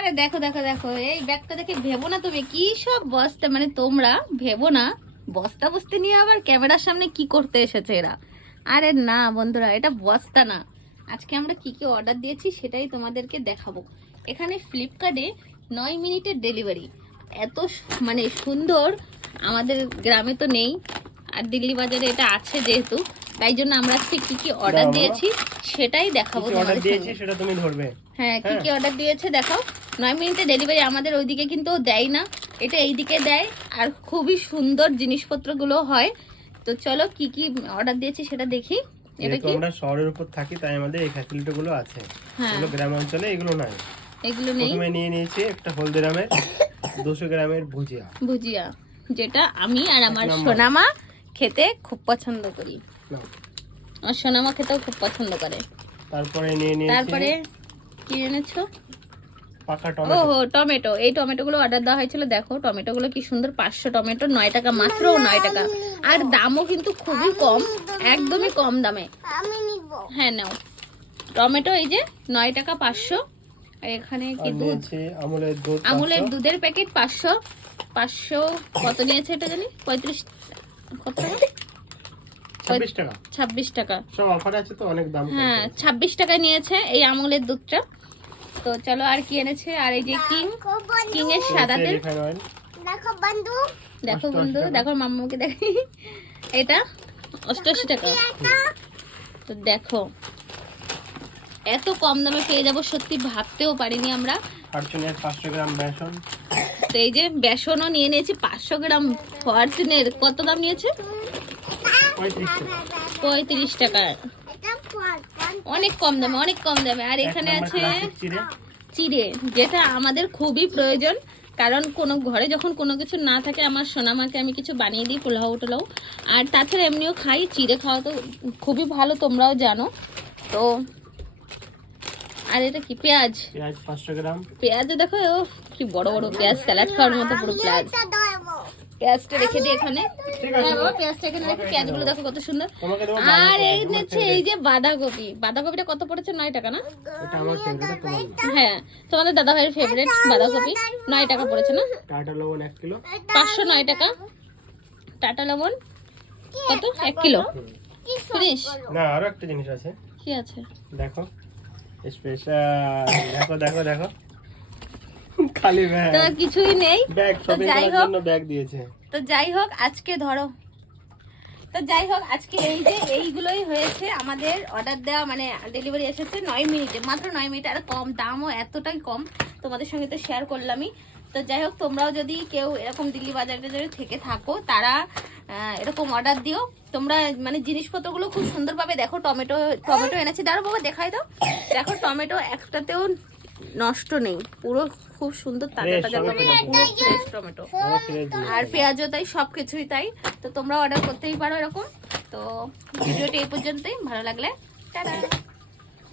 আরে দেখো দেখো দেখো, এই ব্যাগটা দেখে ভেবো না তুমি কি সব বস্তা, মানে তোমরা ভেবো না বস্তা বস্তি নিয়ে আবার ক্যামেরার সামনে কি করতে এসেছে এরা। আরে না বন্ধুরা, এটা বস্তা না। আজকে আমরা কি কি অর্ডার দিয়েছি সেটাই তোমাদেরকে দেখাবো। এখানে ফ্লিপকার্টে 9 মিনিটের ডেলিভারি, এত মানে সুন্দর আমাদের গ্রামে তো নেই, আর দিল্লি বাজারে এটা আছে যেহেতু, তাই জন্য আমরা আজকে কি কি অর্ডার দিয়েছি সেটাই দেখাবো তোমাদের সামনে। সেটা তুমি ধরবে। হ্যাঁ, কি কি অর্ডার দিয়েছে দেখাও। 9 মিনিটে ডেলিভারি, আমাদের ওইদিকে কিন্তু দেয় না, এটা এইদিকে দেয়, আর খুবই সুন্দর জিনিসপত্রগুলো হয়। তো চলো কি কি অর্ডার দিয়েছি সেটা দেখি। এটা কি, আমরা শহরের উপর থাকি তাই আমাদের এই ফ্যাসিলিটি গুলো আছে, এগুলো গ্রাম অঞ্চলে এগুলো নাই, এগুলো নেই। প্রথমে নিয়ে নিয়েছি একটা হলদিরামের 200 গ্রামের ভুজিয়া, ভুজিয়া যেটা আমি আর আমার সোনামা খেতে খুব পছন্দ করি, আমার সোনামা খেতেও খুব পছন্দ করে। তারপরে নিয়ে নিয়েছি, তারপরে কি এনেছো? পাকা ও টমেটো। টমেটো, এই টমেটোগুলো অর্ডার দেওয়া হয়েছিল। দেখো টমেটোগুলো কি সুন্দর, 500 টমেটো 9 টাকা, মাত্র 9 টাকা। আর দামও কিন্তু খুবই কম, একদমই কম দামে। হ্যাঁ নাও টমেটো, এই যে 9 টাকা 500। আর এখানে কি দুধ, আমুলের দুধ, আমুলের দুধের প্যাকেট 500 500 কত নিয়েছে এটা জানি, 35 কত টাকা, 26 টাকা। 26 টাকা সব অফার আছে তো অনেক দাম। হ্যাঁ 26 টাকা নিয়েছে এই আমুলের দুধটা। তো চলো আর কি এনেছে, আর এই যে কিং এর সাদা তেল, দেখো বন্ধু, দেখো বন্ধু, দেখো মাম্মাকে দেখি, এটা 88 টাকা। তো দেখো এত কম দামে পেয়ে যাবো, সত্যি ভাবতেও পারিনি আমরা। ফরচুনের 500 গ্রাম বেসন। তো এই যে বেসনও নিয়ে নিয়েছি 500 গ্রাম। ফরচুনের কত দাম নিয়েছে? 35 টাকা, অনেক কম দামে, অনেক কম দামে। আর এখানে আছে চিড়ে, যেটা আমাদের খুবই প্রয়োজন, কারণ কোনো ঘরে যখন কোনো কিছু না থাকে আমার সোনামাকে আমি কিছু বানিয়ে দিই, পোলাও টোলাও, আর তাছাড়া এমনিও খাই। চিড়ে খাওয়া তো খুবই ভালো, তোমরাও জানো। তো আর এটা কি, পেঁয়াজ, 500 গ্রাম। পেঁয়াজও দেখো কি বড় বড় পেঁয়াজ, স্যালাড খাওয়ার মতো পুরো পেঁয়াজ। পেঁয়াজটা রেখে দিই এখানে, হ্যাঁ বাবা পেঁয়াজটা এখানে রেখে, পেঁয়াজগুলো দেখো কত সুন্দর। আর এই নিচ্ছে এই যে বাঁধাকপি, বাঁধাকপিটা কত পড়েছে? 9 টাকা না? এটা আমার ফেভারিট। হ্যাঁ তোমাদের দাদা ভাইয়ের ফেভারিট বাঁধাকপি, 9 টাকা পড়েছে না? টাটা লবণ 1 কিলো, 509 টাকা। টাটা লবণ কত? 1 কিলো ফিনিশ। না আরো একটা জিনিস আছে। কি আছে দেখো স্পেশাল, দেখো দেখো দেখো, খালি ব্যাগ, তো কিছুই নেই। ব্যাগ শপিং করার জন্য ব্যাগ দিয়েছে। তো যাই হোক আজকে ধরো, তো যাই হোক আজকে এই যে এইগুলোই হয়েছে আমাদের অর্ডার দেওয়া, মানে ডেলিভারি এসেছে 9 মিনিটে, মাত্র 9 মিনিট। আর কম দামও এতটাই কম, তোমাদের সঙ্গে তো শেয়ার করলামই। তো যাই হোক তোমরাও যদি কেউ এরকম দিল্লি বাজারে যদি থেকে থাকো, তারা এরকম অর্ডার দিও। তোমরা মানে জিনিসপত্রগুলো খুব সুন্দর পাবে। দেখো টমেটো, টমেটো এনেছি, দাঁড়ো বাবা দেখাই দাও। দেখো টমেটো একটাতেও নষ্ট নেই, পুরো খুব সুন্দর তাজা তাজা টমেটো, পুরো ফ্রেশ টমেটো। আর পেঁয়াজও তাই, সবকিছুই তাই। তো তোমরা অর্ডার করতেই পারো এরকম। তো ভিডিওটি এই পর্যন্তই, ভালো লাগলে টাটা।